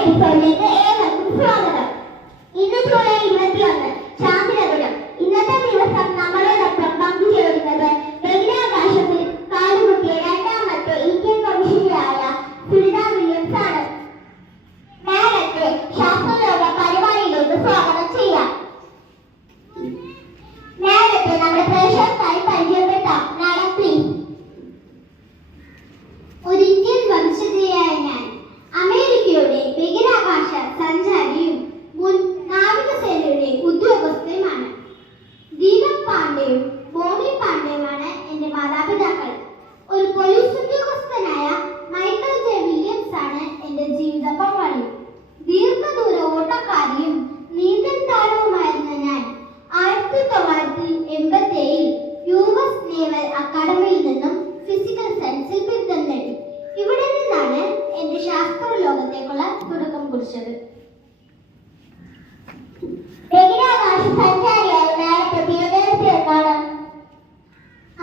എപ്പിസോഡിലേക്ക് ഏവർക്കും സ്വാഗതം. ഇന്ന് ജൂലൈ 21 ചാന്ദ്രദിനം. ഇന്നത്തെ ദിവസം നമ്മളോടൊപ്പം പങ്കുചേരുന്നത് ബഹിരാകാശത്തിൽ കാലുകുത്തിയ രണ്ടാമത്തെ ഇന്ത്യൻ വംശജയായ സുനിത വില്യംസ് ആണ്. നേരത്തെ ശാസ്ത്രലോക പരിപാടിയിലേക്ക് സ്വാഗതം ചെയ്യാം. നേരത്തെ നമ്മുടെ പ്രേക്ഷകർക്കായി പരിചയപ്പെട്ടാം. Madam please. ഒരു ഇന്ത്യൻ വംശജയായ ഞാൻ അമേരിക്കയുടെ ബഹിരാകാശ സഞ്ചാരിയും മുൻ നാവികസേനയുടെ ഉദ്യോഗസ്ഥയുമാണ്. ദീപക് പാണ്ഡെയും ബോണി പാണ്ഡെയുമാണ് എന്റെ മാതാപിതാക്കൾ. ഒരു പോലീസ് ഉദ്യോഗസ്ഥനായ മൈക്കൽ ജെ വില്യംസ് ആണ് എന്റെ ജീവിത പങ്കാളി. ദീർഘദൂര ഓട്ടക്കാരിയും നീന്തൽ താരവുമായിരുന്ന ഞാൻ 1987 US നേവൽ അക്കാദമിയിൽ നിന്നും ഫിസിക്കൽ സയൻസിൽ ബിരുദം നേടി. ഇവിടെ നിന്നാണ് എന്റെ ശാസ്ത്ര ലോകത്തേക്കുള്ള തുടക്കം കുറിച്ചത്. ബഹിരാകാശ സഞ്ചാരിയായ നേരത്തെ ബിരുദത്തിൽ എന്നാണ്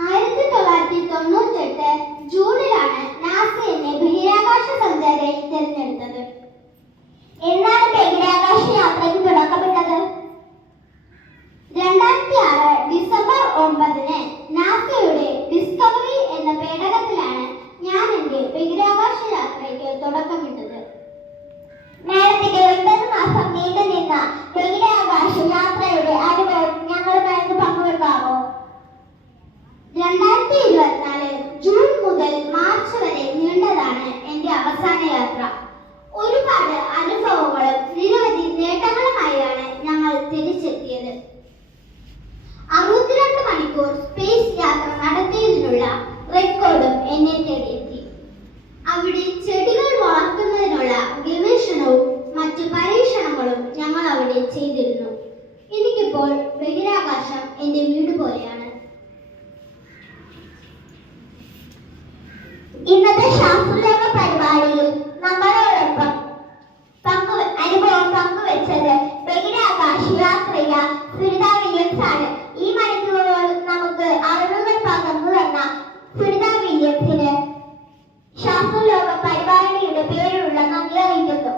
1998 ജൂണിലാണ് നാസ എന്നെ ബഹിരാകാശ സഞ്ചാരിയായി തിരഞ്ഞെടുത്തത്. എന്നാണ് ബഹിരാകാശ യാത്രയ്ക്ക് തുടക്കമിട്ടത്? 2006 ഡിസംബർ 9 നാസയുടെ ഡിസ്കവറി എന്ന പേടകത്തിലാണ് ഞാൻ എന്റെ ബഹിരാകാശ യാത്രയ്ക്ക് തുടക്കമിട്ടത്. നേരത്തിന്റെ 9 മാസം നീണ്ടു നിന്ന ബഹിരാകാശ യാത്രയുടെ അനുഭവം ഞങ്ങളുമായി പങ്കുവെക്കാമോ? 2024 ജൂൺ മുതൽ മാർച്ച് വരെ നീണ്ടതാണ് എന്റെ അവസാന യാത്ര. ഒരുപാട് അനുഭവങ്ങളും നിരവധി നേട്ടങ്ങളുമായാണ് ഞങ്ങൾ തിരിച്ചെത്തിയത്. 62 മണിക്കൂർ സ്പേസ് യാത്ര നടത്തിയതിനുള്ള റെക്കോർഡും എന്നെ തേടിയെത്തി. അവിടെ ചെടികൾ വളർത്തുന്നതിനുള്ള ഗവേഷണവും മറ്റു പരീക്ഷണങ്ങളും ഞങ്ങൾ അവിടെ ചെയ്തിരുന്നു. എനിക്കിപ്പോൾ ബഹിരാകാശം എന്റെ വീട് പോലെയാണ്. ഇന്നത്തെ ശാസ്ത്രലോക പരിപാടിയിൽ നമ്മളോടൊപ്പം അനുഭവം പങ്കുവെച്ചത് ബഹിരാകാശ യാത്രിക സുനിത വില്യംസ് ആണ്. ഈ മണിക്കൂറുകൾ നമുക്ക് അറിവുകൾ പകർന്നു തന്ന സുനിത വില്യംസിന് ശാസ്ത്രലോക പരിപാടിയുടെ പേരിലുള്ള നന്ദി അറിയിക്കുന്നു.